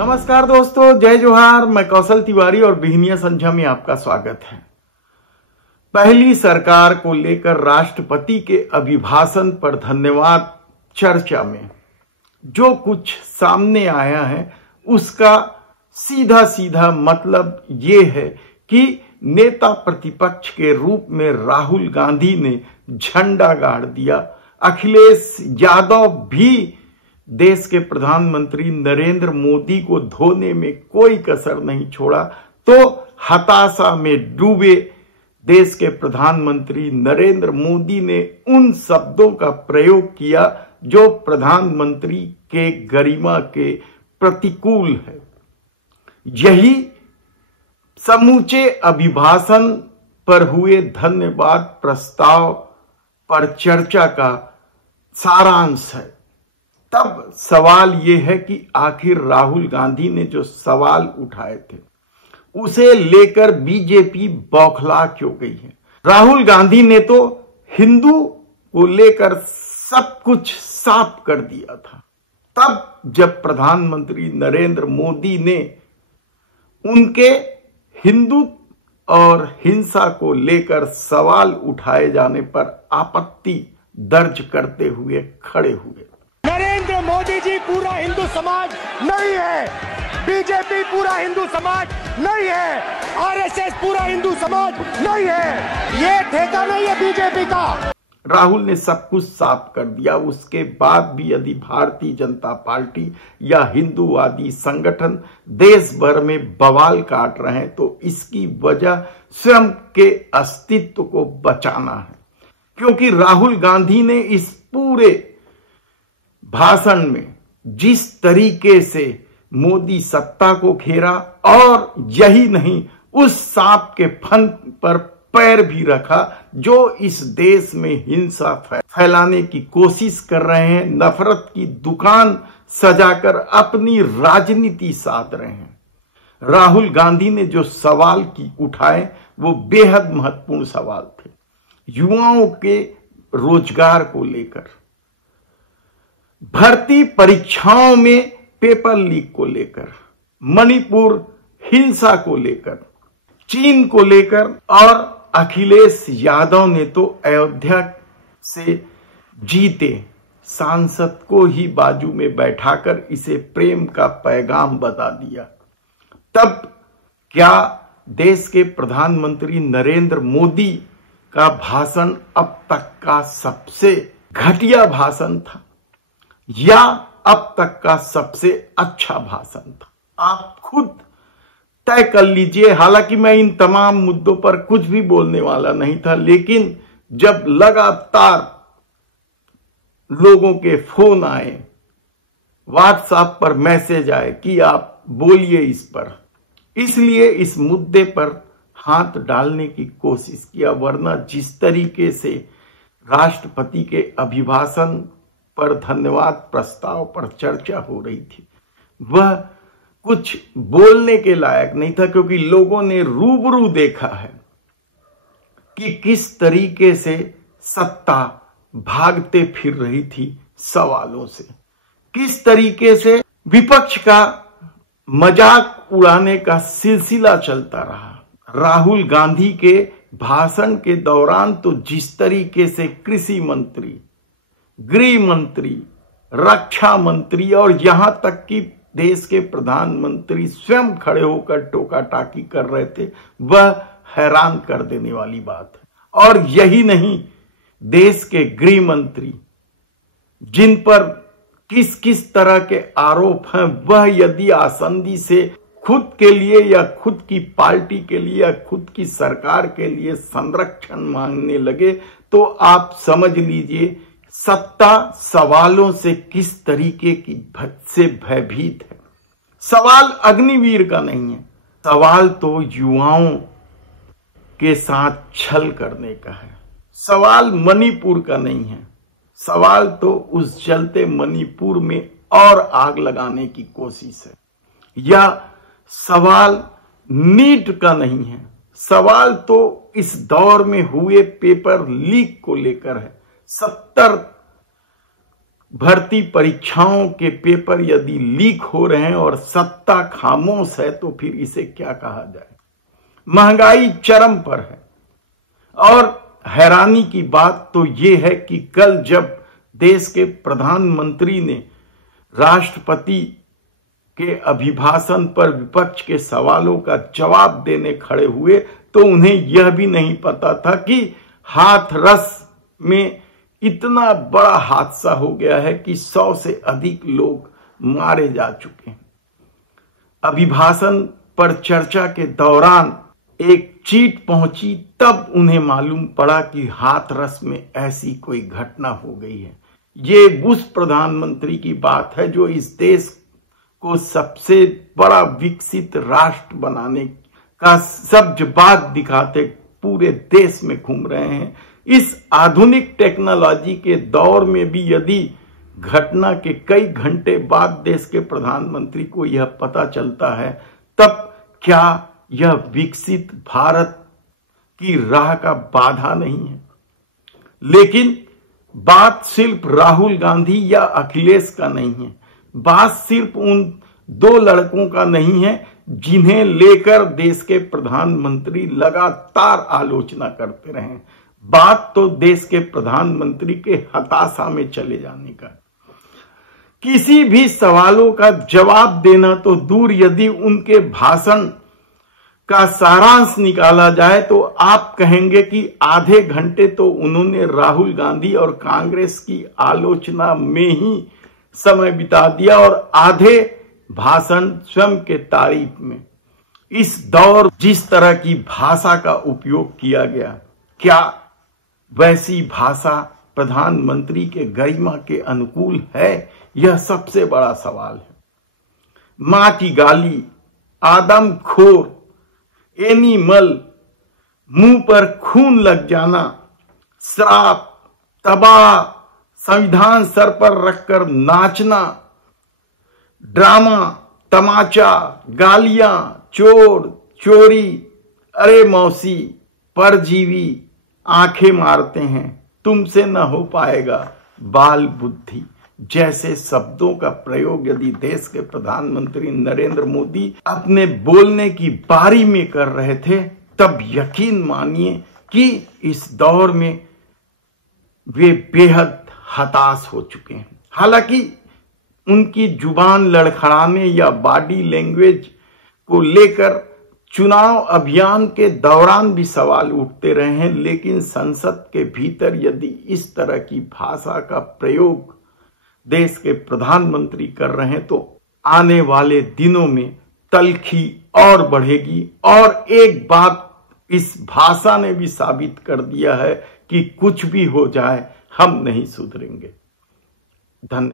नमस्कार दोस्तों, जय जोहार। मैं कौशल तिवारी और बिहनिया संध्या में आपका स्वागत है। पहली सरकार को लेकर राष्ट्रपति के अभिभाषण पर धन्यवाद चर्चा में जो कुछ सामने आया है उसका सीधा सीधा मतलब ये है कि नेता प्रतिपक्ष के रूप में राहुल गांधी ने झंडा गाड़ दिया। अखिलेश यादव भी देश के प्रधानमंत्री नरेंद्र मोदी को धोने में कोई कसर नहीं छोड़ा, तो हताशा में डूबे देश के प्रधानमंत्री नरेंद्र मोदी ने उन शब्दों का प्रयोग किया जो प्रधानमंत्री के गरिमा के प्रतिकूल है। यही समूचे अभिभाषण पर हुए धन्यवाद प्रस्ताव पर चर्चा का सारांश है। तब सवाल यह है कि आखिर राहुल गांधी ने जो सवाल उठाए थे उसे लेकर बीजेपी बौखला क्यों गई है। राहुल गांधी ने तो हिंदू को लेकर सब कुछ साफ कर दिया था। तब जब प्रधानमंत्री नरेंद्र मोदी ने उनके हिंदू और हिंसा को लेकर सवाल उठाए जाने पर आपत्ति दर्ज करते हुए खड़े हुए। नरेंद्र मोदी जी पूरा हिंदू समाज नहीं है, बीजेपी पूरा हिंदू समाज नहीं है, आरएसएस पूरा हिंदू समाज नहीं है, ये ठेका नहीं है बीजेपी का। राहुल ने सब कुछ साफ कर दिया। उसके बाद भी यदि भारतीय जनता पार्टी या हिंदूवादी संगठन देश भर में बवाल काट रहे हैं तो इसकी वजह स्वयं के अस्तित्व को बचाना है, क्योंकि राहुल गांधी ने इस पूरे भाषण में जिस तरीके से मोदी सत्ता को घेरा और यही नहीं उस सांप के फन पर पैर भी रखा जो इस देश में हिंसा फैलाने की कोशिश कर रहे हैं, नफरत की दुकान सजाकर अपनी राजनीति साध रहे हैं। राहुल गांधी ने जो सवाल की उठाए वो बेहद महत्वपूर्ण सवाल थे। युवाओं के रोजगार को लेकर, भर्ती परीक्षाओं में पेपर लीक को लेकर, मणिपुर हिंसा को लेकर, चीन को लेकर, और अखिलेश यादव ने तो अयोध्या से जीते सांसद को ही बाजू में बैठाकर इसे प्रेम का पैगाम बता दिया। तब क्या देश के प्रधानमंत्री नरेंद्र मोदी का भाषण अब तक का सबसे घटिया भाषण था या अब तक का सबसे अच्छा भाषण था? आप खुद तय कर लीजिए। हालांकि मैं इन तमाम मुद्दों पर कुछ भी बोलने वाला नहीं था, लेकिन जब लगातार लोगों के फोन आए, व्हाट्सएप पर मैसेज आए कि आप बोलिए इस पर, इसलिए इस मुद्दे पर हाथ डालने की कोशिश किया। वरना जिस तरीके से राष्ट्रपति के अभिभाषण पर धन्यवाद प्रस्ताव पर चर्चा हो रही थी वह कुछ बोलने के लायक नहीं था, क्योंकि लोगों ने रूबरू देखा है कि किस तरीके से सत्ता भागते फिर रही थी सवालों से, किस तरीके से विपक्ष का मजाक उड़ाने का सिलसिला चलता रहा। राहुल गांधी के भाषण के दौरान तो जिस तरीके से कृषि मंत्री, गृह मंत्री, रक्षा मंत्री और यहां तक कि देश के प्रधानमंत्री स्वयं खड़े होकर टोका टाकी कर रहे थे, वह हैरान कर देने वाली बात है। और यही नहीं, देश के गृह मंत्री जिन पर किस किस तरह के आरोप हैं, वह यदि आसंदी से खुद के लिए या खुद की पार्टी के लिए या खुद की सरकार के लिए संरक्षण मांगने लगे तो आप समझ लीजिए सत्ता सवालों से किस तरीके की से भयभीत है। सवाल अग्निवीर का नहीं है, सवाल तो युवाओं के साथ छल करने का है। सवाल मणिपुर का नहीं है, सवाल तो उस जलते मणिपुर में और आग लगाने की कोशिश है। या सवाल नीट का नहीं है, सवाल तो इस दौर में हुए पेपर लीक को लेकर है। 70 भर्ती परीक्षाओं के पेपर यदि लीक हो रहे हैं और सत्ता खामोश है तो फिर इसे क्या कहा जाए। महंगाई चरम पर है और हैरानी की बात तो यह है कि कल जब देश के प्रधानमंत्री ने राष्ट्रपति के अभिभाषण पर विपक्ष के सवालों का जवाब देने खड़े हुए तो उन्हें यह भी नहीं पता था कि हाथरस में इतना बड़ा हादसा हो गया है कि 100 से अधिक लोग मारे जा चुके हैं। अभिभाषण पर चर्चा के दौरान एक चीट पहुंची तब उन्हें मालूम पड़ा कि हाथरस में ऐसी कोई घटना हो गई है। ये उस प्रधानमंत्री की बात है जो इस देश को सबसे बड़ा विकसित राष्ट्र बनाने का सब्जबाग दिखाते पूरे देश में घूम रहे हैं। इस आधुनिक टेक्नोलॉजी के दौर में भी यदि घटना के कई घंटे बाद देश के प्रधानमंत्री को यह पता चलता है तब क्या यह विकसित भारत की राह का बाधा नहीं है। लेकिन बात सिर्फ राहुल गांधी या अखिलेश का नहीं है, बात सिर्फ उन 2 लड़कों का नहीं है जिन्हें लेकर देश के प्रधानमंत्री लगातार आलोचना करते रहे। बात तो देश के प्रधानमंत्री के हताशा में चले जाने का, किसी भी सवालों का जवाब देना तो दूर, यदि उनके भाषण का सारांश निकाला जाए तो आप कहेंगे कि आधे घंटे तो उन्होंने राहुल गांधी और कांग्रेस की आलोचना में ही समय बिता दिया और आधे भाषण स्वयं के तारीफ में। इस दौर जिस तरह की भाषा का उपयोग किया गया, क्या वैसी भाषा प्रधानमंत्री के गरिमा के अनुकूल है? यह सबसे बड़ा सवाल है। मां की गाली, आदमखोर, एनिमल, मुंह पर खून लग जाना, श्राप, तबाह, संविधान सर पर रखकर नाचना, ड्रामा, तमाचा, गालियां, चोर, चोरी, अरे मौसी, परजीवी, आंखें मारते हैं, तुमसे न हो पाएगा, बाल बुद्धि जैसे शब्दों का प्रयोग यदि देश के प्रधानमंत्री नरेंद्र मोदी अपने बोलने की बारी में कर रहे थे तब यकीन मानिए कि इस दौर में वे बेहद हताश हो चुके हैं। हालांकि उनकी जुबान लड़खड़ाने या बॉडी लैंग्वेज को लेकर चुनाव अभियान के दौरान भी सवाल उठते रहे हैं, लेकिन संसद के भीतर यदि इस तरह की भाषा का प्रयोग देश के प्रधानमंत्री कर रहे हैं तो आने वाले दिनों में तलखी और बढ़ेगी। और एक बात इस भाषा ने भी साबित कर दिया है कि कुछ भी हो जाए हम नहीं सुधरेंगे। धन्यवाद।